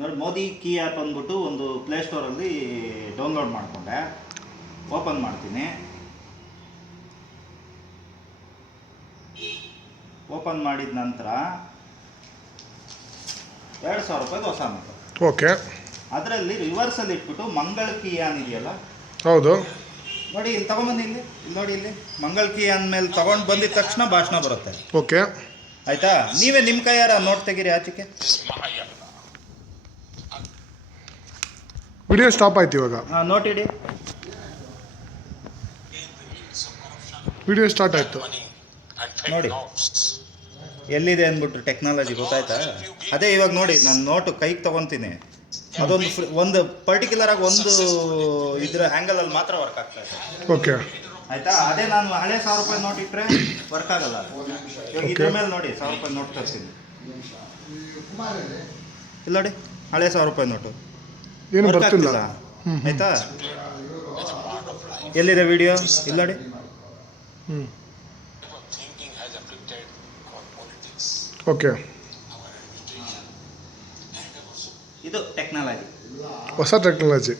ನೋಡಿ, Modi key app ಅಂದ್ಬಿಟ್ಟು ಒಂದು ಪ್ಲೇಸ್ಟೋರಲ್ಲಿ ಡೌನ್ಲೋಡ್ ಮಾಡಿಕೊಂಡೆ. ಓಪನ್ ಮಾಡ್ತೀನಿ. ಓಪನ್ ಮಾಡಿದ ನಂತರ 2000 ರೂಪಾಯಿದು ಹೊಸ ನೋಟು. ಓಕೆ. ಅದರಲ್ಲಿ ರಿವರ್ಸಲ್ಲಿ ಇಟ್ಬಿಟ್ಟು ಮಂಗಳ ಕೀಯಾನ್ ಇದೆಯಲ್ಲ, ಹೌದು ನೋಡಿ ಇಲ್ಲಿ ತಗೊಂಬಂದು ಇಲ್ಲಿ ನೋಡಿ, ಇಲ್ಲಿ ಮಂಗಳ ಕೀಯಾನ್ ಮೇಲೆ ತಗೊಂಡು ಬಂದಿದ ತಕ್ಷಣ ಭಾಷಣ ಬರುತ್ತೆ. ಓಕೆ ಆಯ್ತಾ? ನೀವೇ ನಿಮ್ಮ ಕೈಯಾರ ನೋಟ್ ತೆಗೀರಿ ಆಚೆಗೆ. ವಿಡಿಯೋ ಸ್ಟಾಪ್ ಆಯ್ತು ಇವಾಗ. ಹಾಂ, ನೋಟ್ ಇಡಿ. ವಿಡಿಯೋ ಸ್ಟಾರ್ಟ್ ಆಯಿತು ನೋಡಿ ಎಲ್ಲಿದೆ ಅಂದ್ಬಿಟ್ಟು ಟೆಕ್ನಾಲಜಿ ಗೊತ್ತಾಯ್ತಾ? ಅದೇ ಇವಾಗ ನೋಡಿ, ನಾನು ನೋಟು ಕೈಗೆ ತೊಗೊತೀನಿ, ಅದೊಂದು ಒಂದು ಪರ್ಟಿಕ್ಯುಲರ್ ಆಗಿ ಒಂದು ಇದರ ಆ್ಯಂಗಲಲ್ಲಿ ಮಾತ್ರ ವರ್ಕ್ ಆಗ್ತಾ ಇದೆ. ಓಕೆ ಆಯಿತಾ? ಅದೇ ನಾನು ಹಳೆ 1000 ರೂಪಾಯಿ ನೋಟ್ ಇಟ್ಟರೆ ವರ್ಕ್ ಆಗಲ್ಲ. ಇವಾಗ ಇದ್ರ ಮೇಲೆ ನೋಡಿ 1000 ರೂಪಾಯಿ ನೋಟ್ ತರ್ತೀನಿ. ಇಲ್ಲ ನೋಡಿ, ಹಳೆ 1000 ರೂಪಾಯಿ ನೋಟು ಏನು ವರ್ಕ್ ಬರ್ತಿಲ್ಲ. ಆಗ್ತಿಲ್ಲ. ಆಯಿತಾ? ಎಲ್ಲಿದೆ ವಿಡಿಯೋ? ಇಲ್ಲ ನೋಡಿ. ಓಕೆ, ಇದು ಟೆಕ್ನಾಲಜಿ, ಹೊಸ ಟೆಕ್ನಾಲಜಿ.